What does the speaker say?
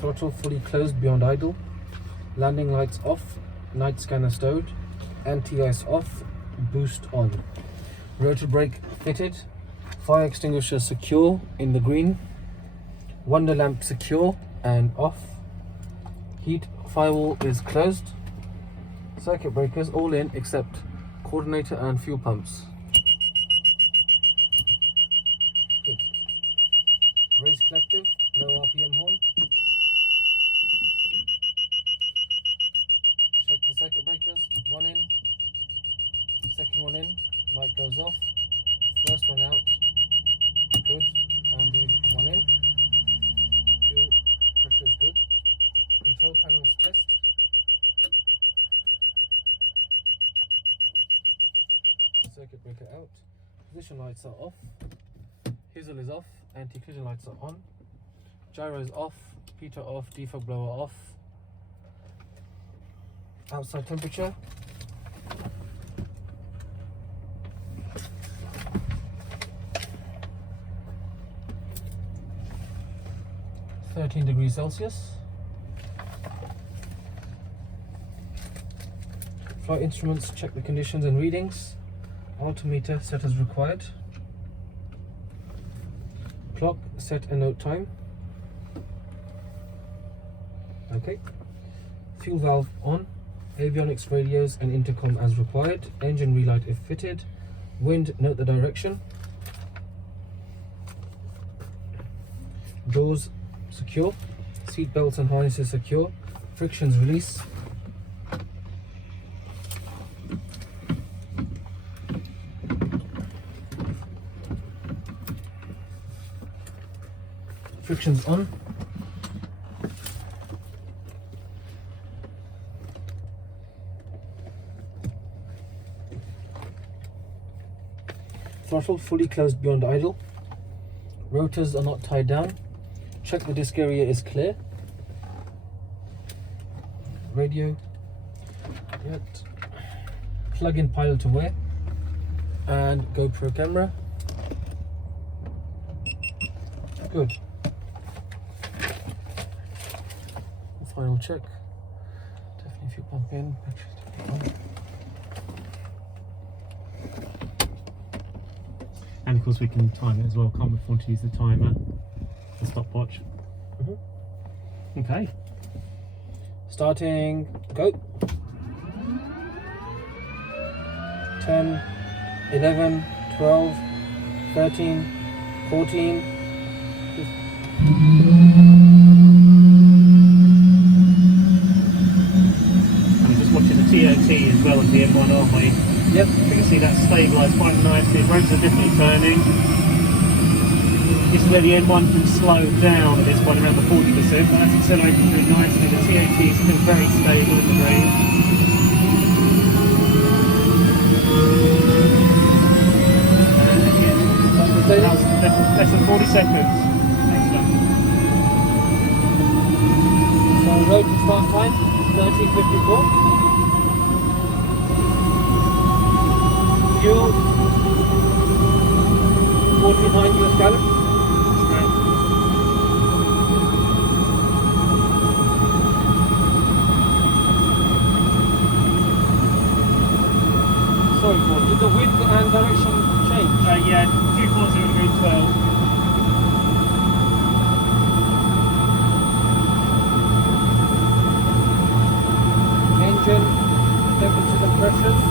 Throttle fully closed beyond idle. Landing lights off. Night scanner stowed. Anti-ice off. Boost on. Rotor brake fitted. Fire extinguisher secure in the green. Wonder lamp secure and off. Heat firewall is closed. Circuit breakers all in except coordinator and fuel pumps. Good. Raise collective, low RPM horn. Check the circuit breakers. One in. Second one in. Light goes off. First one out. Good. And leave one in. Fuel pressure is good. Control panels test. Circuit breaker out. Position lights are off. Hizzle is off. Anti-collision lights are on. Gyro is off. Pitot off. Defog blower off. Outside temperature. (13°C). Flight instruments, check the conditions and readings. Altimeter set as required. Clock set and note time. Okay. Fuel valve on. Avionics radios and intercom as required. Engine relight if fitted. Wind, note the direction. Doors secure. Seat belts and harnesses secure. Frictions release. Frictions on. Throttle fully closed beyond idle. Rotors are not tied down. Check the disc area is clear. Radio. Yet. Plug in pilot aware. And GoPro camera. Good. Final check. Definitely fuel pump in. Batteries definitely on. And of course we can time it as well, can't we? If we want to use the timer, the stopwatch. Okay. Starting, go. 10, 11, 12, 13, 14, 15. I'm just watching the TOT as well as the M1, aren't we? Yep. You can see that's stabilised quite nicely. The roads are definitely turning. This is where the M1 can slow down at this point, around the 40%, but that's accelerating very nicely. The TOT is still very stable in the range. Less than 40 seconds. Excellent. So road to start time, 13:54. Fuel, 49 US gallons. Sorry, Paul, did the wind and direction change? Yeah, 240 degree 12. Engine, temperatures and pressures.